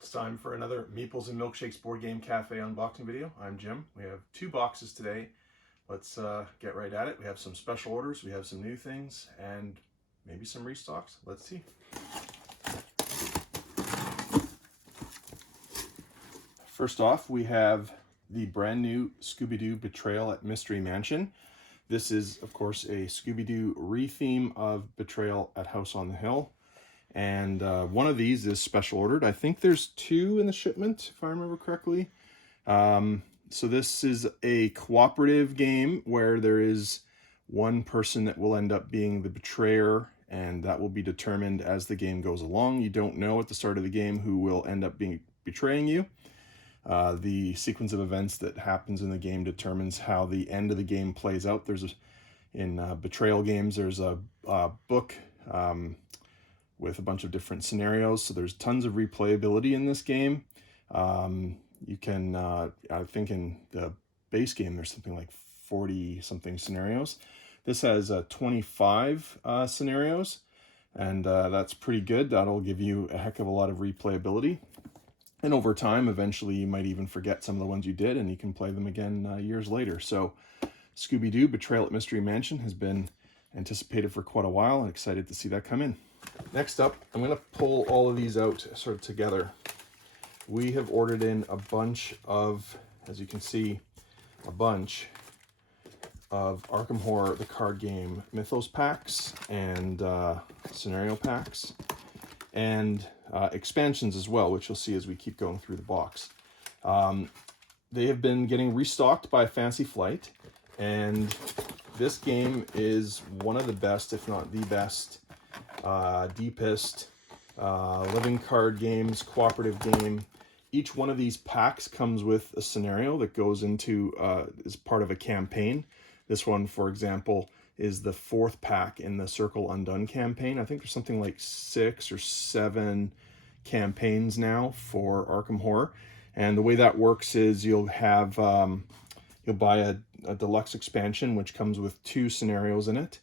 It's time for another Meeples and Milkshakes Board Game Cafe unboxing video. I'm Jim. We have 2 boxes today. Let's get right at it. We have some special orders, we have some new things, and maybe some restocks. Let's see. First off, we have the brand new Scooby-Doo Betrayal at Mystery Mansion. This is, of course, a Scooby-Doo re-theme of Betrayal at House on the Hill. And one of these is special ordered. I think there's 2 in the shipment, if I remember correctly. So this is a cooperative game where there is one person that will end up being the betrayer, and that will be determined as the game goes along. You don't know at the start of the game who will end up betraying you. The sequence of events that happens in the game determines how the end of the game plays out. In Betrayal games, there's a book with a bunch of different scenarios, so there's tons of replayability in this game. You can, I think in the base game, there's something like 40-something scenarios. This has 25 scenarios, and that's pretty good. That'll give you a heck of a lot of replayability. And over time, eventually, you might even forget some of the ones you did, and you can play them again years later. So Scooby-Doo Betrayal at Mystery Mansion has been anticipated for quite a while, and excited to see that come in. Next up, I'm going to pull all of these out sort of together. We have ordered in a bunch of, as you can see, a bunch of Arkham Horror, the card game, Mythos packs and scenario packs, and expansions as well, which you'll see as we keep going through the box. They have been getting restocked by Fancy Flight, and this game is one of the best, if not the best, deepest living card games, cooperative game. Each one of these packs comes with a scenario that goes into is part of a campaign. This one, for example, is the 4th pack in the Circle Undone campaign. I think there's something like 6 or 7 campaigns now for Arkham Horror, and the way that works is you'll have you'll buy a deluxe expansion which comes with 2 scenarios in it.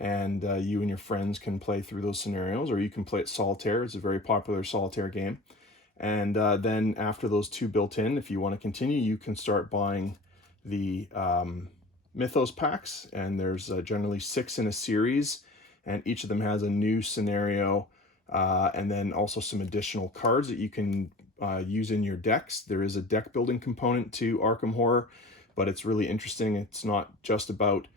And you and your friends can play through those scenarios, or you can play it solitaire. It's a very popular solitaire game. And then after those 2 built in, if you want to continue, you can start buying the Mythos packs. And there's generally 6 in a series, and each of them has a new scenario, and then also some additional cards that you can use in your decks. There is a deck building component to Arkham Horror, but it's really interesting. It's not just about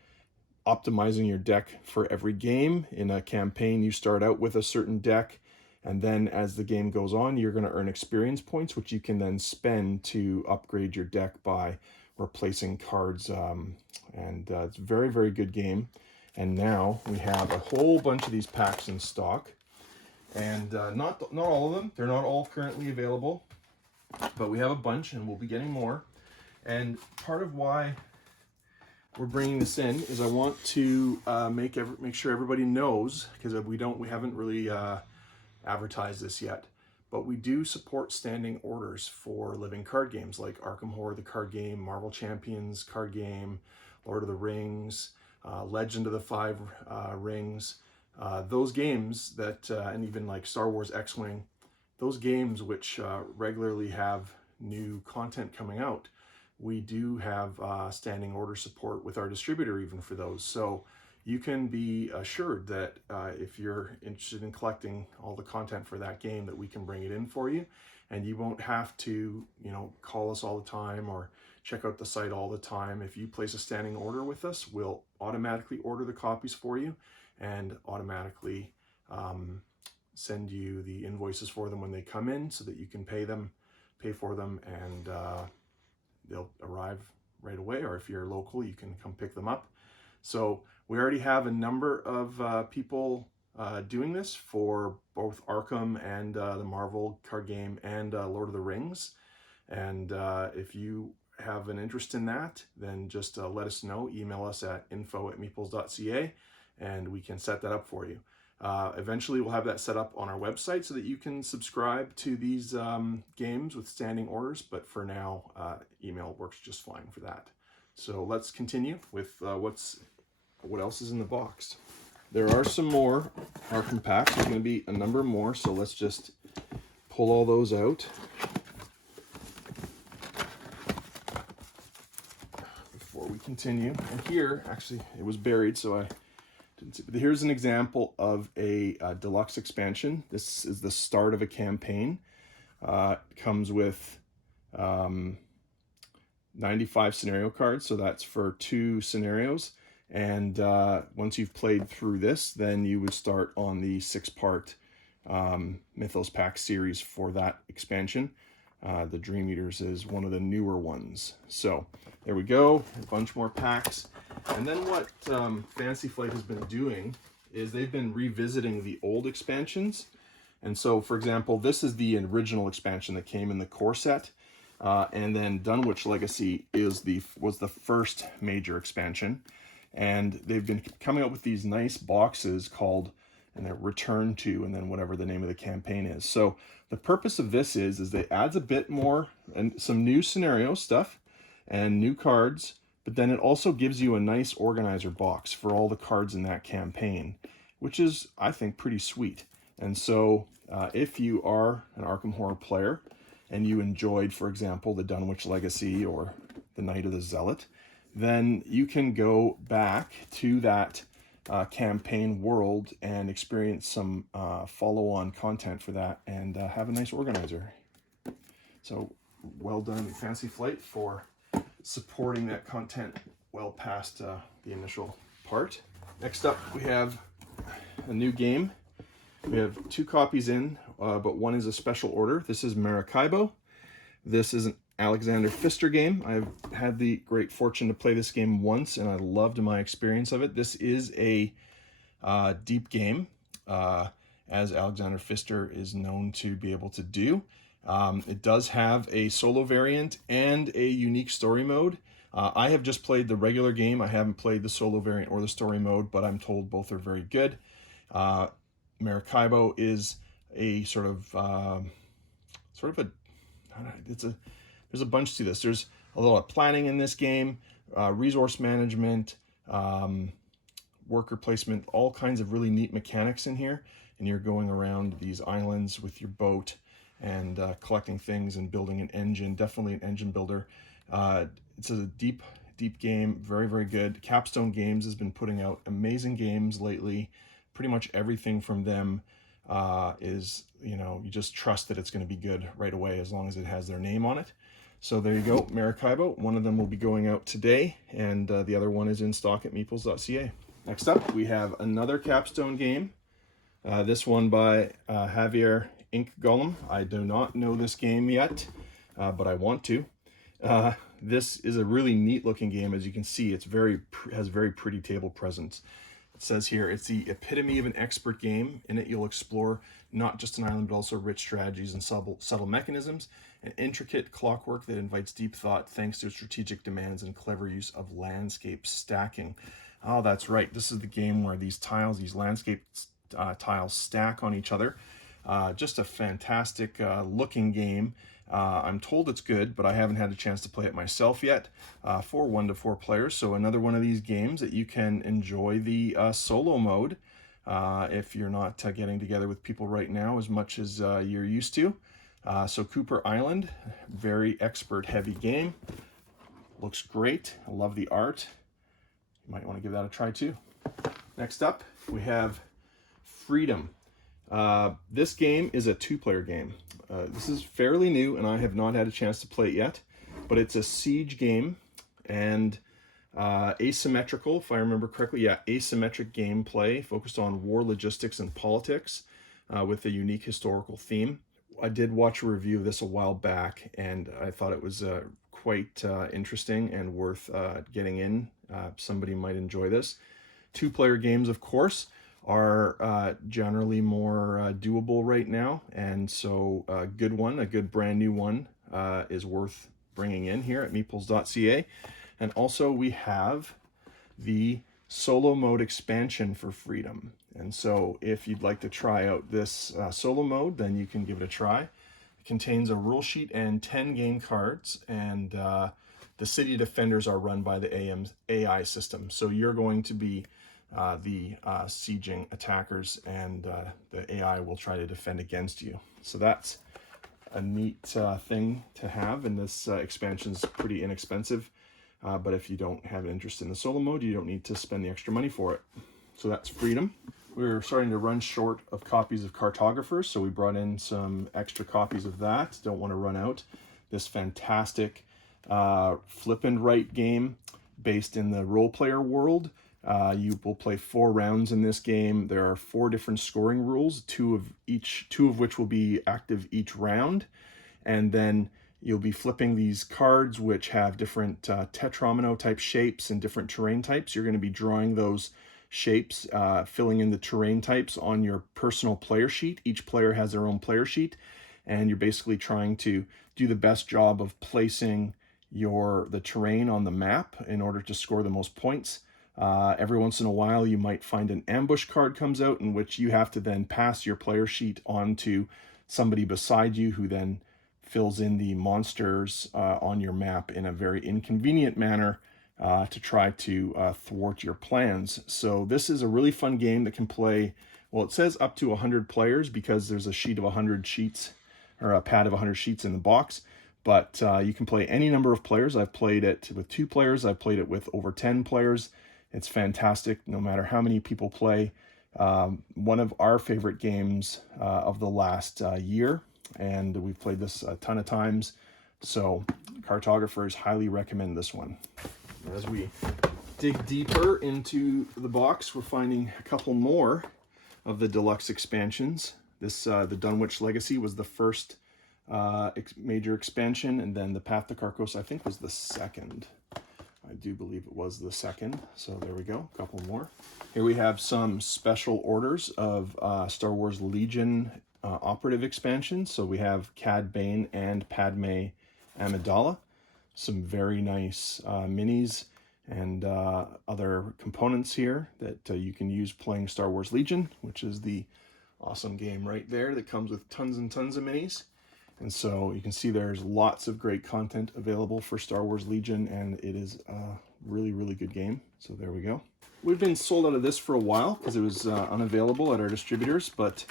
optimizing your deck for every game. In a campaign, you start out with a certain deck, and then as the game goes on, you're going to earn experience points, which you can then spend to upgrade your deck by replacing cards. It's a very, very good game. And now we have a whole bunch of these packs in stock, and not all of them. They're not all currently available, but we have a bunch, and we'll be getting more. And part of why we're bringing this in is I want to make sure everybody knows, because we haven't really advertised this yet, but we do support standing orders for living card games like Arkham Horror, the card game, Marvel Champions card game, Lord of the Rings, Legend of the 5 Rings, those games that, and even like Star Wars X-Wing, those games which regularly have new content coming out. We do have standing order support with our distributor even for those. So you can be assured that if you're interested in collecting all the content for that game, that we can bring it in for you, and you won't have to, call us all the time or check out the site all the time. If you place a standing order with us, we'll automatically order the copies for you and automatically send you the invoices for them when they come in, so that you can pay for them, and they'll arrive right away, or if you're local, you can come pick them up. So we already have a number of people doing this for both Arkham and the Marvel card game and Lord of the Rings. And if you have an interest in that, then just let us know. Email us at info@meeples.ca, and we can set that up for you. Eventually, we'll have that set up on our website so that you can subscribe to these games with standing orders, but for now, email works just fine for that. So let's continue with what else is in the box. There are some more Arkham packs. There's going to be a number more, so let's just pull all those out before we continue. And here, actually, it was buried, so I didn't see. But here's an example of a deluxe expansion. This is the start of a campaign. It comes with 95 scenario cards, so that's for 2 scenarios. And once you've played through this, then you would start on the 6-part Mythos Pack series for that expansion. The Dream Eaters is one of the newer ones. So there we go, a bunch more packs. And then what Fantasy Flight has been doing is they've been revisiting the old expansions. And so, for example, this is the original expansion that came in the core set. And then Dunwich Legacy was the first major expansion. And they've been coming up with these nice boxes called, and they're Return to, and then whatever the name of the campaign is. So the purpose of this is it adds a bit more and some new scenario stuff and new cards, but then it also gives you a nice organizer box for all the cards in that campaign, which is, I think, pretty sweet. And so if you are an Arkham Horror player and you enjoyed, for example, the Dunwich Legacy or the Night of the Zealot, then you can go back to that campaign world and experience some follow-on content for that and have a nice organizer. So well done, Fantasy Flight, for supporting that content well past the initial part. Next up, we have a new game. We have 2 copies in, but one is a special order. This is Maracaibo. This is an Alexander Pfister game. I've had the great fortune to play this game once, and I loved my experience of it. This is a deep game, as Alexander Pfister is known to be able to do. It does have a solo variant and a unique story mode. I have just played the regular game. I haven't played the solo variant or the story mode, but I'm told both are very good. Maracaibo is a sort of a, there's a bunch to this. There's a lot of planning in this game, resource management, worker placement, all kinds of really neat mechanics in here. And you're going around these islands with your boat and collecting things and building an engine, definitely an engine builder. It's a deep game, very, very good. Capstone Games has been putting out amazing games lately. Pretty much everything from them is, you just trust that it's going to be good right away as long as it has their name on it. So there you go, Maracaibo. One of them will be going out today, and the other one is in stock at meeples.ca. Next up, we have another Capstone game. This one by Javier Ink Gollum. I do not know this game yet, but I want to. This is a really neat looking game. As you can see, it's has very pretty table presence. It says here, it's the epitome of an expert game. In it, you'll explore not just an island, but also rich strategies and subtle mechanisms, an intricate clockwork that invites deep thought thanks to strategic demands and clever use of landscape stacking. Oh, that's right. This is the game where these tiles, these landscape tiles stack on each other. Just a fantastic looking game. I'm told it's good, but I haven't had a chance to play it myself yet, for 1 to 4 players. So another one of these games that you can enjoy the solo mode if you're not getting together with people right now as much as you're used to. So Cooper Island, very expert heavy game. Looks great. I love the art. You might want to give that a try too. Next up, we have Freedom. This game is a 2-player game. This is fairly new, and I have not had a chance to play it yet, but it's a siege game and asymmetrical, if I remember correctly. Yeah, asymmetric gameplay focused on war logistics and politics with a unique historical theme. I did watch a review of this a while back, and I thought it was quite interesting and worth getting in. Somebody might enjoy this. 2-player games, of course, are generally more doable right now, and so a good brand new one is worth bringing in here at meeples.ca. And also we have the solo mode expansion for Freedom, and so if you'd like to try out this solo mode, then you can give it a try. It contains a rule sheet and 10 game cards, and the city defenders are run by the AI system, so you're going to be the sieging attackers, and the AI will try to defend against you. So that's a neat thing to have, and this expansion is pretty inexpensive. But if you don't have an interest in the solo mode, you don't need to spend the extra money for it. So that's Freedom. We're starting to run short of copies of Cartographers, so we brought in some extra copies of that. Don't want to run out. This fantastic flip and write game based in the role player world. You will play 4 rounds in this game. There are 4 different scoring rules, two of which will be active each round, and then you'll be flipping these cards which have different tetromino type shapes and different terrain types. You're going to be drawing those shapes, filling in the terrain types on your personal player sheet. Each player has their own player sheet, and you're basically trying to do the best job of placing the terrain on the map in order to score the most points. Every once in a while you might find an ambush card comes out, in which you have to then pass your player sheet on to somebody beside you, who then fills in the monsters on your map in a very inconvenient manner to try to thwart your plans. So this is a really fun game that can play, well, it says up to 100 players because there's a sheet of 100 sheets, or a pad of 100 sheets in the box. But you can play any number of players. I've played it with 2 players. I've played it with over 10 players. It's fantastic no matter how many people play. One of our favorite games of the last year, and we've played this a ton of times. So Cartographers, highly recommend this one. As we dig deeper into the box, we're finding a couple more of the deluxe expansions. This the Dunwich Legacy was the first major expansion, and then the Path to Carcosa, I think, was the second. I do believe it was the second. So there we go, a couple more. Here we have some special orders of Star Wars Legion Operative expansion. So we have Cad Bane and Padmé Amidala. Some very nice minis and other components here that you can use playing Star Wars Legion, which is the awesome game right there that comes with tons and tons of minis. And so you can see there's lots of great content available for Star Wars Legion, and it is a really, really good game. So there we go. We've been sold out of this for a while because it was unavailable at our distributors, but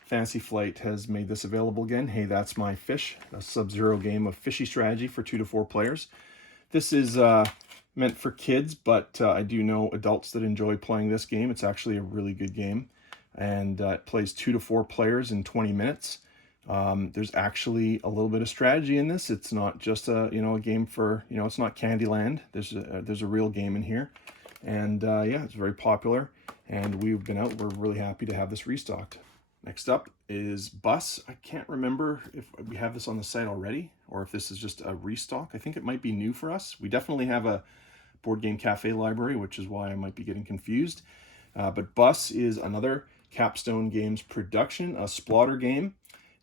Fantasy Flight has made this available again. Hey, That's My Fish, a Sub-Zero game of fishy strategy for 2 to 4 players. This is meant for kids, but I do know adults that enjoy playing this game. It's actually a really good game, and it plays 2 to 4 players in 20 minutes. There's actually a little bit of strategy in this. It's not just a game for, it's not Candyland. There's a real game in here, and yeah, it's very popular, and we've been out. We're really happy to have this restocked. Next up is Bus. I can't remember if we have this on the site already or if this is just a restock. I think it might be new for us. We definitely have a Board Game Cafe library, which is why I might be getting confused. But Bus is another Capstone Games production, a Splotter game.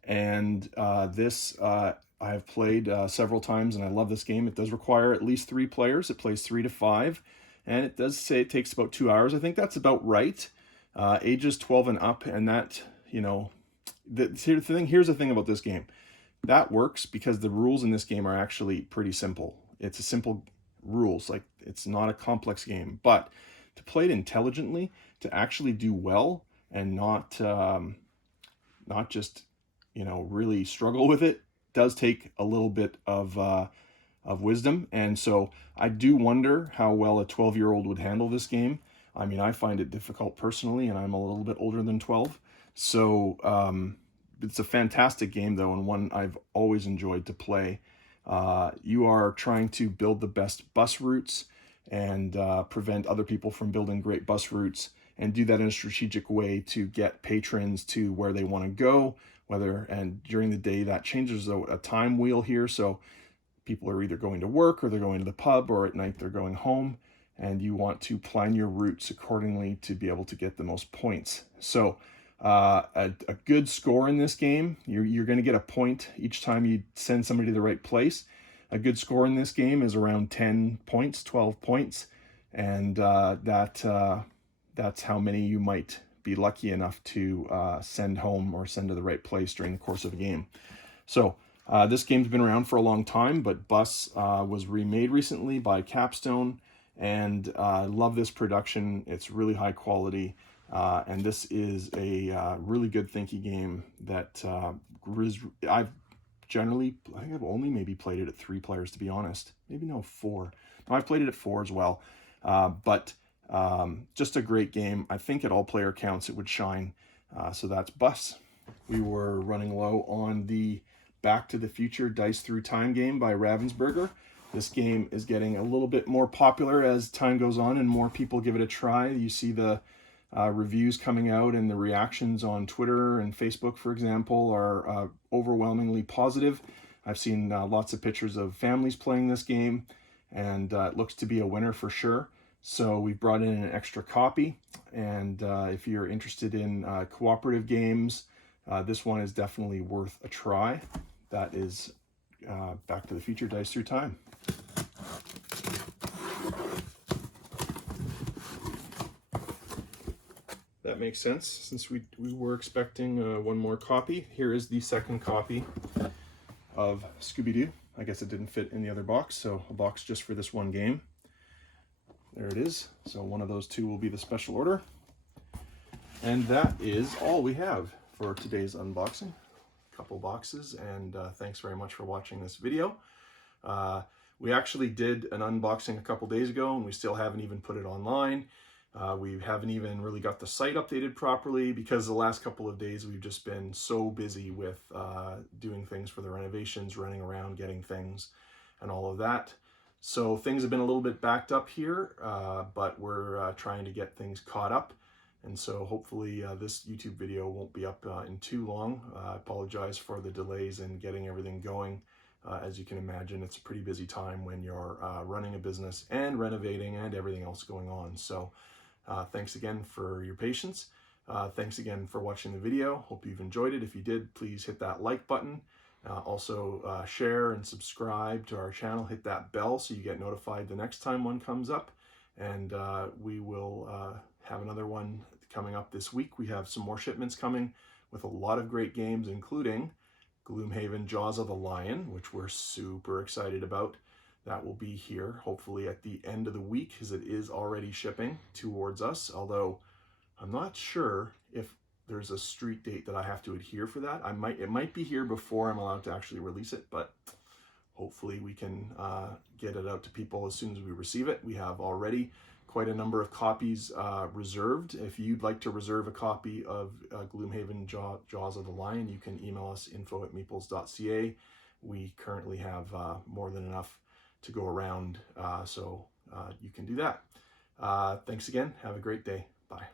And this I have played several times, and I love this game. It does require at least 3 players. It plays 3 to 5, and it does say it takes about 2 hours. I think that's about right. Ages 12 and up, and that, here's the thing about this game. That works because the rules in this game are actually pretty simple. It's a simple rules, like it's not a complex game. But to play it intelligently, to actually do well, and not just really struggle with it, does take a little bit of wisdom. And so I do wonder how well a 12-year-old would handle this game. I mean, I find it difficult personally, and I'm a little bit older than 12. So it's a fantastic game, though, and one I've always enjoyed to play. You are trying to build the best bus routes and prevent other people from building great bus routes, and do that in a strategic way to get patrons to where they want to go. And during the day that changes a time wheel here, so people are either going to work or they're going to the pub, or at night they're going home, and you want to plan your routes accordingly to be able to get the most points. So a good score in this game, you're going to get a point each time you send somebody to the right place. A good score in this game is around 10 points, 12 points, and that's how many you might be lucky enough to send home or send to the right place during the course of a game. So this game's been around for a long time, but Bus was remade recently by Capstone, and I love this production. It's really high quality, and this is a really good thinky game that I've generally, I think I've only maybe played it at 3 players, to be honest. Maybe no, 4. No, I've played it at 4 as well. But just a great game. I think at all player counts it would shine. So that's Bus. We were running low on the Back to the Future Dice Through Time game by Ravensburger. This game is getting a little bit more popular as time goes on and more people give it a try. You see the reviews coming out and the reactions on Twitter and Facebook, for example, are overwhelmingly positive. I've seen lots of pictures of families playing this game, and it looks to be a winner for sure. So we brought in an extra copy, and if you're interested in cooperative games, this one is definitely worth a try. That is Back to the Future Dice Through Time. That makes sense, since we were expecting one more copy. Here is the second copy of Scooby-Doo. I guess it didn't fit in the other box, so a box just for this one game. There it is. So one of those two will be the special order. And that is all we have for today's unboxing. A couple boxes, and thanks very much for watching this video. We actually did an unboxing a couple days ago, and we still haven't even put it online. We haven't even really got the site updated properly because the last couple of days we've just been so busy with doing things for the renovations, running around, getting things, and all of that. So things have been a little bit backed up here, but we're trying to get things caught up. And so hopefully this YouTube video won't be up in too long. I apologize for the delays in getting everything going. As you can imagine, it's a pretty busy time when you're running a business and renovating and everything else going on. So thanks again for your patience. Thanks again for watching the video. Hope you've enjoyed it. If you did, please hit that like button. Also share and subscribe to our channel. Hit that bell so you get notified the next time one comes up. And we will have another one coming up this week. We have some more shipments coming with a lot of great games, including Gloomhaven Jaws of the Lion, which we're super excited about. That will be here hopefully at the end of the week, as it is already shipping towards us, although I'm not sure if there's a street date that I have to adhere for that. It might be here before I'm allowed to actually release it, but hopefully we can get it out to people as soon as we receive it. We have already quite a number of copies reserved. If you'd like to reserve a copy of Gloomhaven Jaws of the Lion, you can email us info@meeples.ca. We currently have more than enough to go around, so you can do that. Thanks again. Have a great day. Bye.